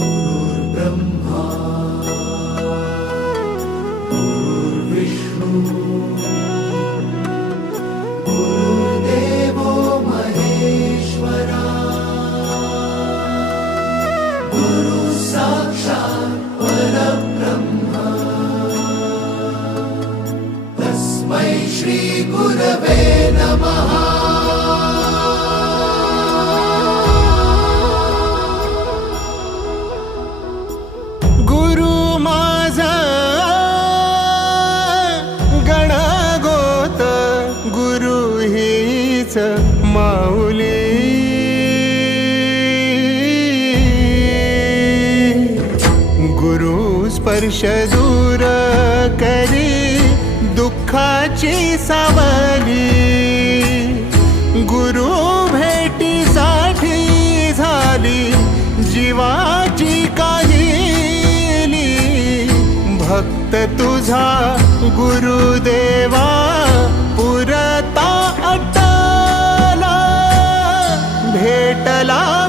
गुरुर्ब्रह्मा गीतेच माऊली. गुरु स्पर्श दूर करी दुःखाची सावली. गुरु भेटीसाठी झाली जीवाची काली भक्त तुझा गुरुदेवा ಕಲಾ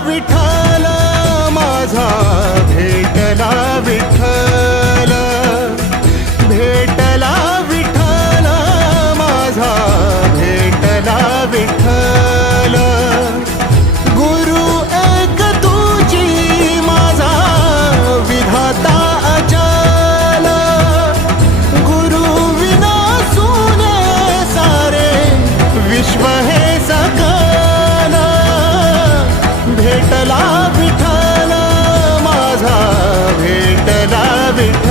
Loving.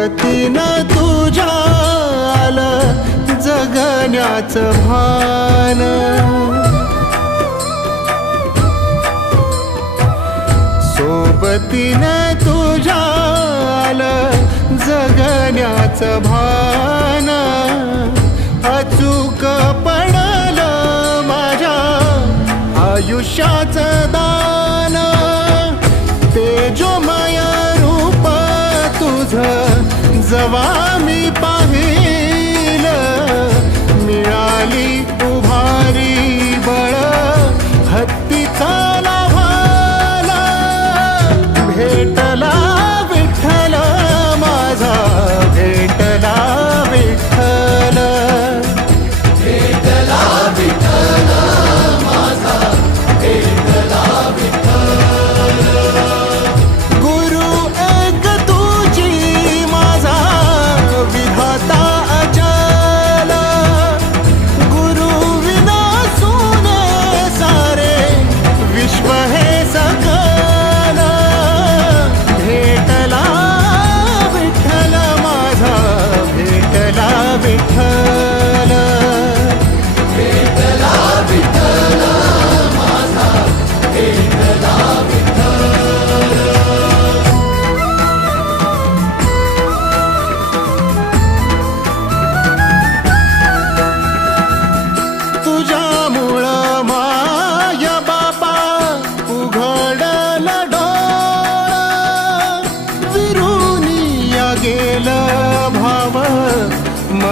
वतीनं तुझ्या जगण्याचं भान. सोबतीनं तुझ्या जगण्याचं भान. अचूक पडलं माझ्या आयुष्याचं வாழவா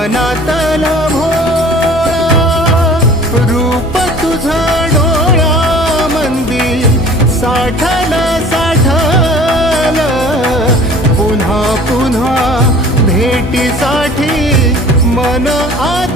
भाव मनातल भोळा रूप तुझा डोळा मंदी साठल साठल. पुन्हा पुन्हा भेटीसाठी मन आ